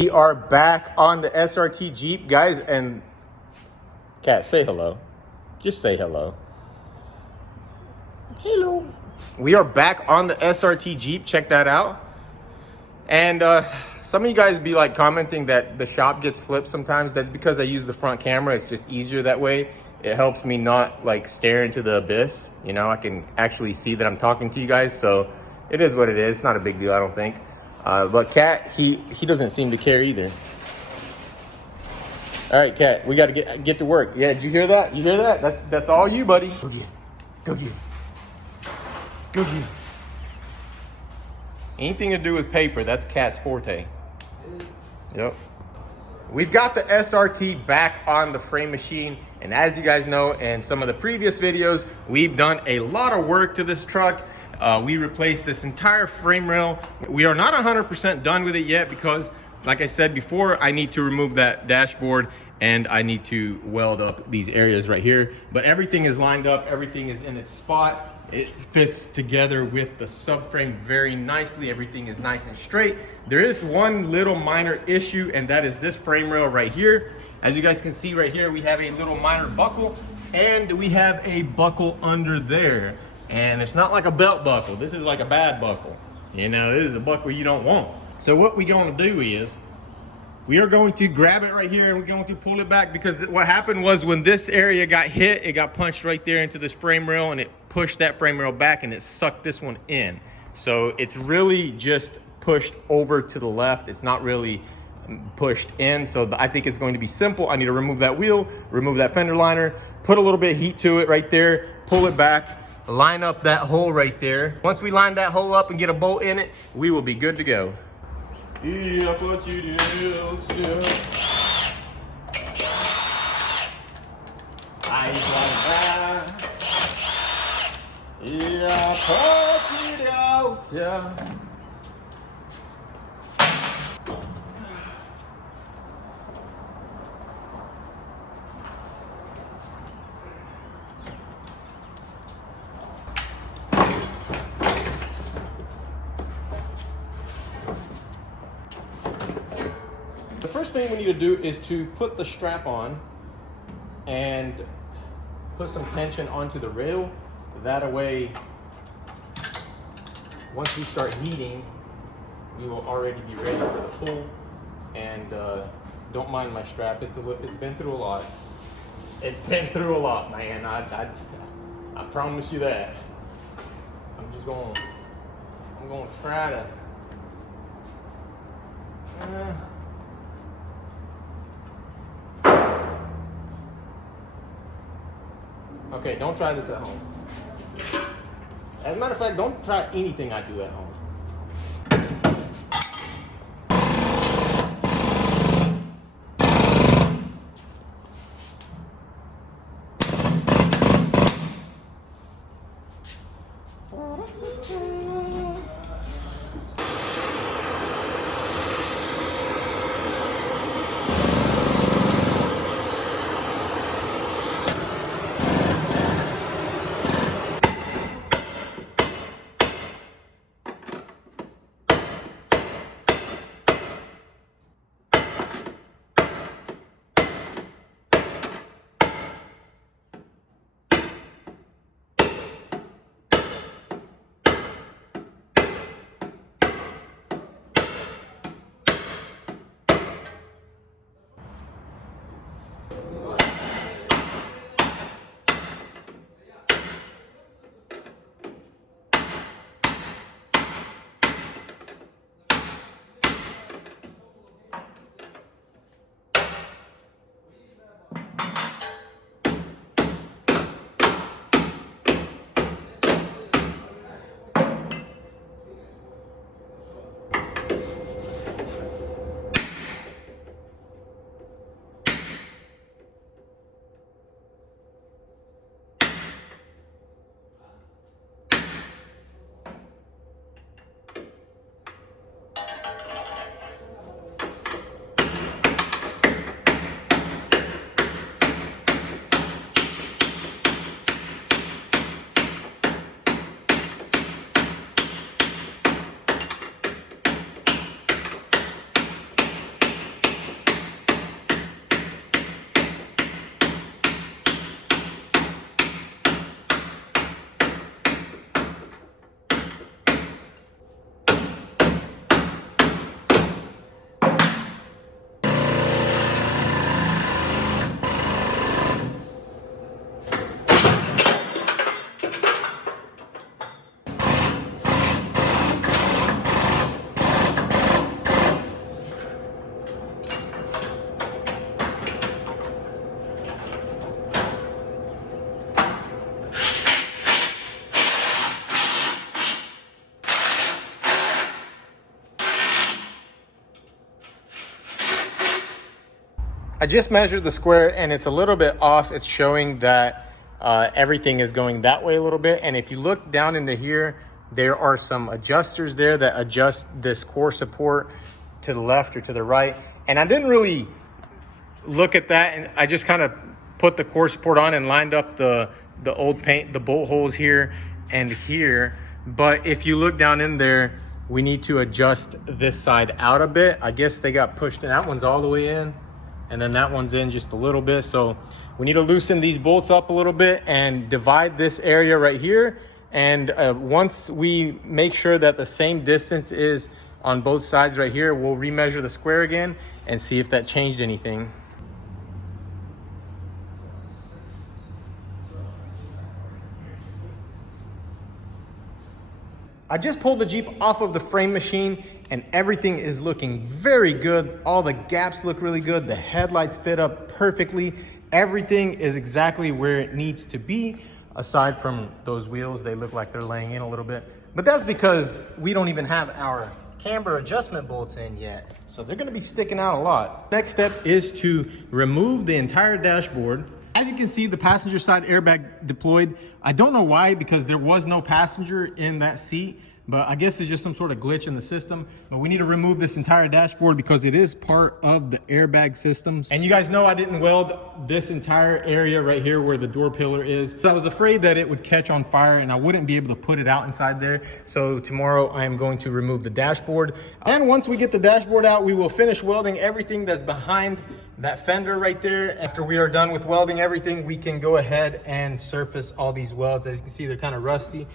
We are back on the SRT Jeep, guys, and Kat, say hello. Just say hello. Hello. We are back on the SRT Jeep. Check that out. And some of you guys be like commenting that the shop gets flipped sometimes. That's because I use the front camera. It's just easier that way. It helps me not like stare into the abyss. You know, I can actually see that I'm talking to you guys. So it is what it is. It's not a big deal, I don't think. But Kat, he doesn't seem to care either. All right, Kat, we got to get to work. Yeah, did you hear that? You hear that? That's all you, buddy. Go get it. Go get it. Go get it. Anything to do with paper, that's Kat's forte. Yep. We've got the SRT back on the frame machine. And as you guys know, in some of the previous videos, we've done a lot of work to this truck. We replaced this entire frame rail. We are not 100% done with it yet because, like I said before, I need to remove that dashboard and I need to weld up these areas right here. But everything is lined up, everything is in its spot. It fits together with the subframe very nicely. Everything is nice and straight. There is one little minor issue, and that is this frame rail right here. As you guys can see right here, we have a little minor buckle and we have a buckle under there. And it's not like a belt buckle. This is like a bad buckle. You know, this is a buckle you don't want. So what we're going to do is we are going to grab it right here and we're going to pull it back, because what happened was when this area got hit, it got punched right there into this frame rail and it pushed that frame rail back and it sucked this one in. So it's really just pushed over to the left. It's not really pushed in. So I think it's going to be simple. I need to remove that wheel, remove that fender liner, put a little bit of heat to it right there, pull it back, line up that hole right there. Once we line that hole up and get a bolt in it, we will be good to go. Yeah, what you do, The first thing we need to do is to put the strap on and put some tension onto the rail. That way, once we start heating, we will already be ready for the pull. And don't mind my strap, it's been through a lot. It's been through a lot, man. I promise you that. I'm going to try to okay, don't try this at home. As a matter of fact, don't try anything I do at home. I just measured the square and it's a little bit off. It's showing that everything is going that way a little bit. And if you look down into here, there are some adjusters there that adjust this core support to the left or to the right. And I didn't really look at that, and I just kind of put the core support on and lined up the old paint, the bolt holes here and here. But if you look down in there, we need to adjust this side out a bit. I guess they got pushed in. That one's all the way in, and then that one's in just a little bit. So we need to loosen these bolts up a little bit and divide this area right here. And once we make sure that the same distance is on both sides right here, we'll remeasure the square again and see if that changed anything. I just pulled the Jeep off of the frame machine and everything is looking very good. All the gaps look really good. The headlights fit up perfectly. Everything is exactly where it needs to be. Aside from those wheels, they look like they're laying in a little bit. But that's because we don't even have our camber adjustment bolts in yet. So they're gonna be sticking out a lot. Next step is to remove the entire dashboard. As you can see, the passenger side airbag deployed. I don't know why, because there was no passenger in that seat, but I guess it's just some sort of glitch in the system. But we need to remove this entire dashboard because it is part of the airbag system. And you guys know I didn't weld this entire area right here where the door pillar is. I was afraid that it would catch on fire and I wouldn't be able to put it out inside there. So tomorrow I am going to remove the dashboard. And once we get the dashboard out, we will finish welding everything that's behind that fender right there. After we are done with welding everything, we can go ahead and surface all these welds. As you can see, they're kind of rusty.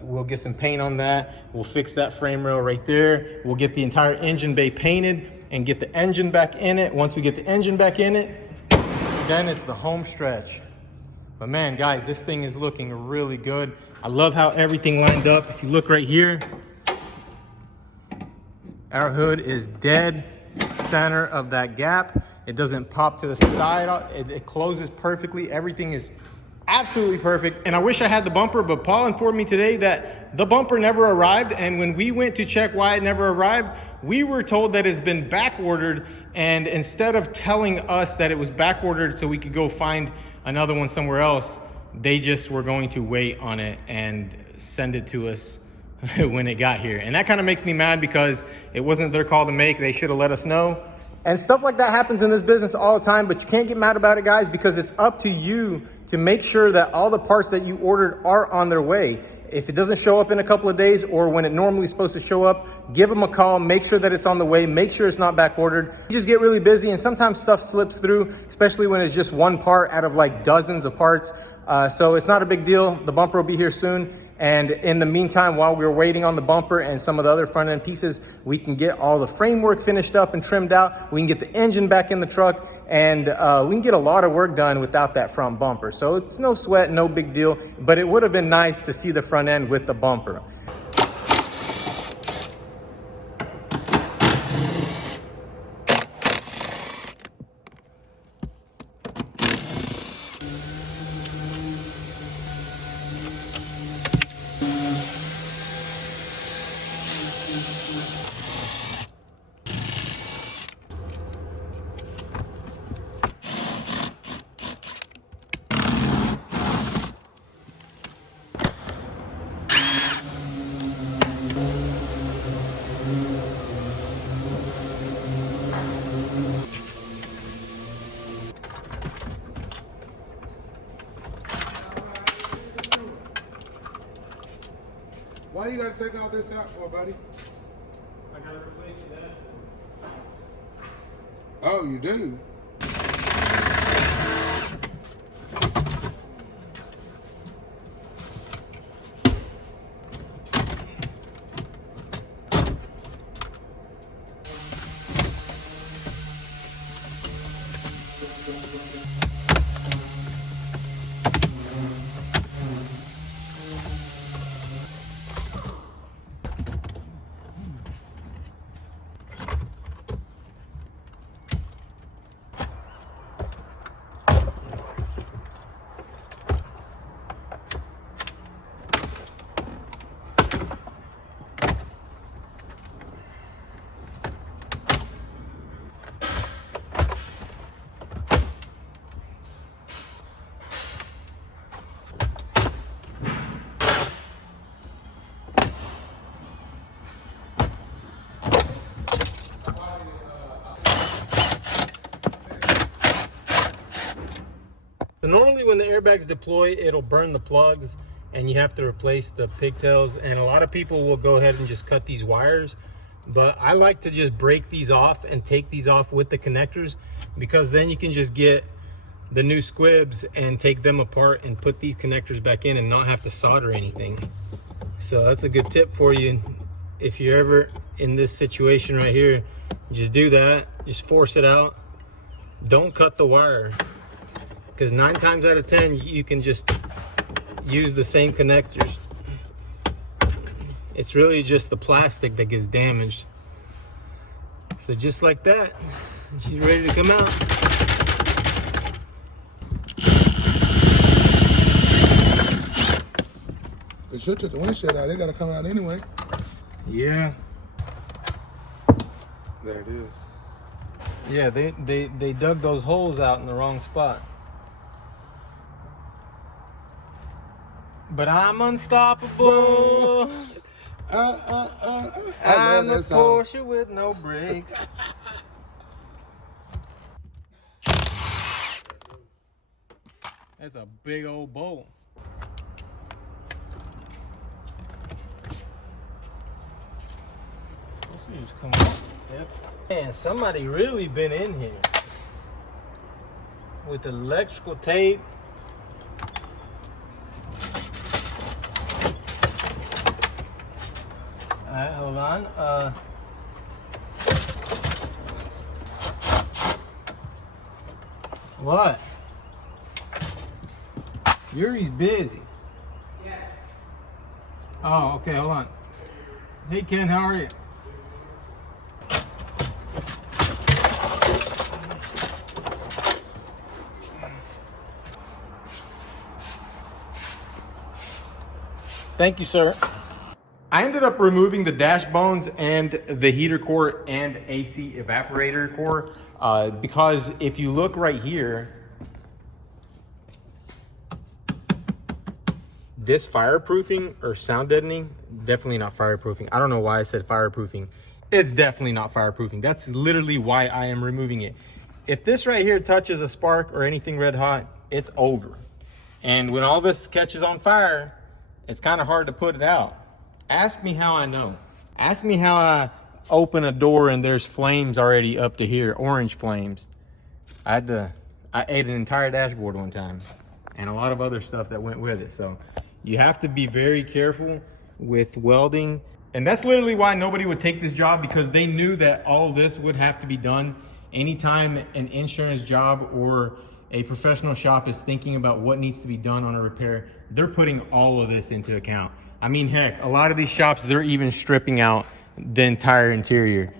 We'll get some paint on that. We'll fix that frame rail right there. We'll get the entire engine bay painted and get the engine back in it. Once we get the engine back in it, then it's the home stretch. But man, guys, this thing is looking really good. I love how everything lined up. If you look right here, our hood is dead center of that gap. It doesn't pop to the side. It closes perfectly. Everything is absolutely perfect. And I wish I had the bumper, but Paul informed me today that the bumper never arrived. And when we went to check why it never arrived, we were told that it's been back ordered. And instead of telling us that it was back ordered so we could go find another one somewhere else, they just were going to wait on it and send it to us when it got here. And that kind of makes me mad because it wasn't their call to make. They should have let us know. And stuff like that happens in this business all the time, but you can't get mad about it, guys, because it's up to you to make sure that all the parts that you ordered are on their way. If it doesn't show up in a couple of days or when it normally is supposed to show up, give them a call, make sure that it's on the way, make sure it's not back ordered. You just get really busy and sometimes stuff slips through, especially when it's just one part out of like dozens of parts. So it's not a big deal. The bumper will be here soon. And in the meantime, while we're waiting on the bumper and some of the other front end pieces, we can get all the framework finished up and trimmed out. We can get the engine back in the truck, and we can get a lot of work done without that front bumper. So it's no sweat, no big deal, but it would have been nice to see the front end with the bumper. Why you gotta take all this out for, buddy? I gotta replace that. Oh, you do? normally when the airbags deploy, it'll burn the plugs and you have to replace the pigtails. And a lot of people will go ahead and just cut these wires. But I like to just break these off and take these off with the connectors, because then you can just get the new squibs and take them apart and put these connectors back in and not have to solder anything. So that's a good tip for you. If you're ever in this situation right here, just do that. Just force it out. Don't cut the wire, because 9 times out of 10 you can just use the same connectors. It's really just the plastic that gets damaged. So just like that, she's ready to come out. They should take the windshield out. They gotta come out anyway. Yeah. There it is. Yeah, they dug those holes out in the wrong spot. But I'm unstoppable. I'm a Porsche with no brakes. That's a big old bolt. Supposed to just come up. Yep. Man, somebody really been in here with electrical tape. All right, hold on. What? Yuri's busy. Yeah. Oh, okay, hold on. Hey, Ken, how are you? Thank you, sir. I ended up removing the dash bones and the heater core and AC evaporator core because if you look right here, this fireproofing or sound deadening, definitely not fireproofing. I don't know why I said fireproofing. It's definitely not fireproofing. That's literally why I am removing it. If this right here touches a spark or anything red hot, it's over. And when all this catches on fire, it's kind of hard to put it out. Ask me how I know. Ask me how I open a door and there's flames already up to here, orange flames. I ate an entire dashboard one time and a lot of other stuff that went with it. So you have to be very careful with welding. And that's literally why nobody would take this job, because they knew that all this would have to be done. Anytime an insurance job or a professional shop is thinking about what needs to be done on a repair, they're putting all of this into account. I mean, heck, a lot of these shops, they're even stripping out the entire interior.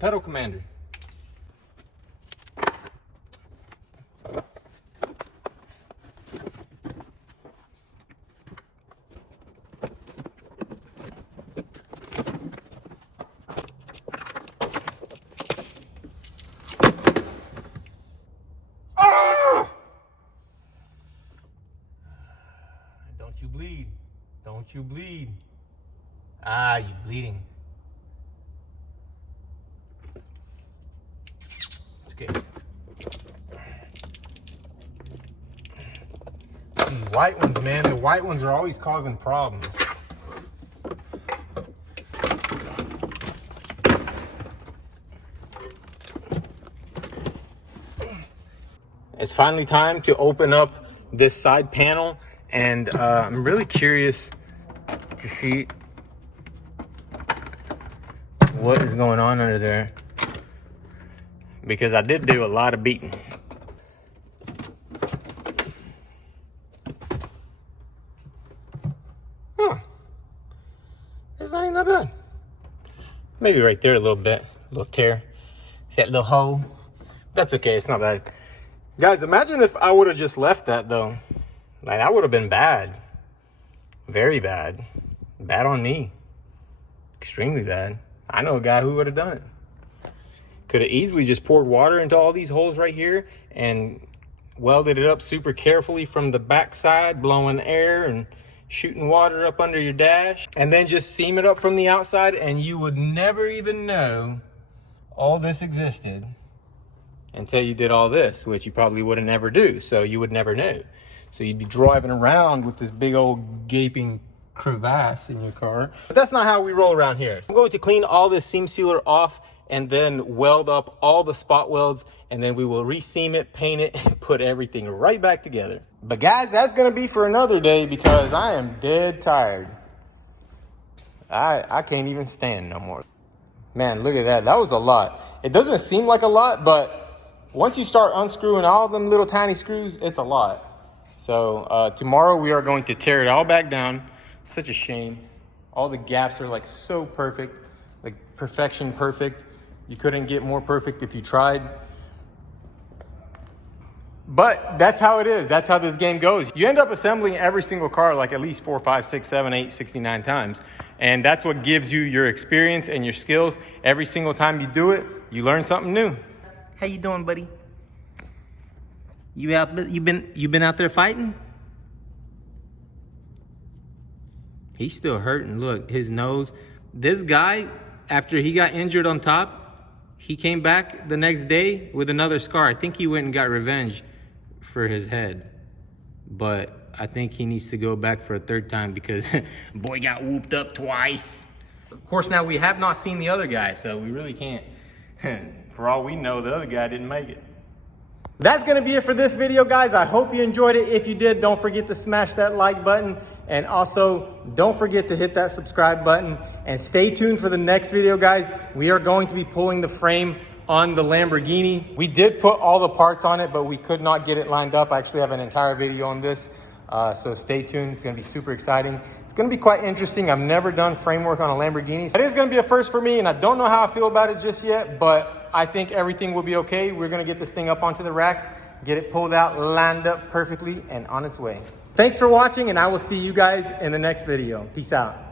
Pedal Commander. Ah! Don't you bleed. Don't you bleed. Ah, you bleeding. Okay. These white ones, man, the white ones are always causing problems. It's finally time to open up this side panel, and I'm really curious to see what is going on under there. because I did do a lot of beating. Huh. It's not even that bad. Maybe right there a little bit, a little tear. See that little hole? That's okay, it's not bad. Guys, imagine if I would have just left that though. Like, that would have been bad. Very bad. Bad on me. Extremely bad. I know a guy who would have done it. Could have easily just poured water into all these holes right here and welded it up super carefully from the backside, blowing air and shooting water up under your dash, and then just seam it up from the outside, and you would never even know all this existed until you did all this, which you probably wouldn't ever do, so you would never know. So you'd be driving around with this big old gaping crevasse in your car. But that's not how we roll around here. So I'm going to clean all this seam sealer off and then weld up all the spot welds, and then we will re-seam it, paint it, and put everything right back together. But guys, that's gonna be for another day because I am dead tired. I can't even stand no more. Man, look at that. That was a lot. It doesn't seem like a lot, but once you start unscrewing all them little tiny screws, it's a lot. So tomorrow we are going to tear it all back down. Such a shame. All the gaps are like so perfect, like perfection perfect. You couldn't get more perfect if you tried. But that's how it is. That's how this game goes. You end up assembling every single car like at least 4, 5, 6, 7, 8, 69 times. And that's what gives you your experience and your skills. Every single time you do it, you learn something new. How you doing, buddy? You been out there fighting? He's still hurting. Look, his nose. This guy, after he got injured on top, he came back the next day with another scar. I think he went and got revenge for his head. But I think he needs to go back for a third time because boy got whooped up twice. Of course, now we have not seen the other guy, so we really can't. For all we know, the other guy didn't make it. That's gonna be it for this video, guys. I hope you enjoyed it. If you did, don't forget to smash that like button. And also, don't forget to hit that subscribe button. And stay tuned for the next video, guys. We are going to be pulling the frame on the Lamborghini. We did put all the parts on it, but we could not get it lined up. I actually have an entire video on this. So stay tuned. It's gonna be super exciting. It's gonna be quite interesting. I've never done framework on a Lamborghini. It is gonna be a first for me, and I don't know how I feel about it just yet, but I think everything will be okay. We're gonna get this thing up onto the rack, get it pulled out, lined up perfectly, and on its way. Thanks for watching, and I will see you guys in the next video. Peace out.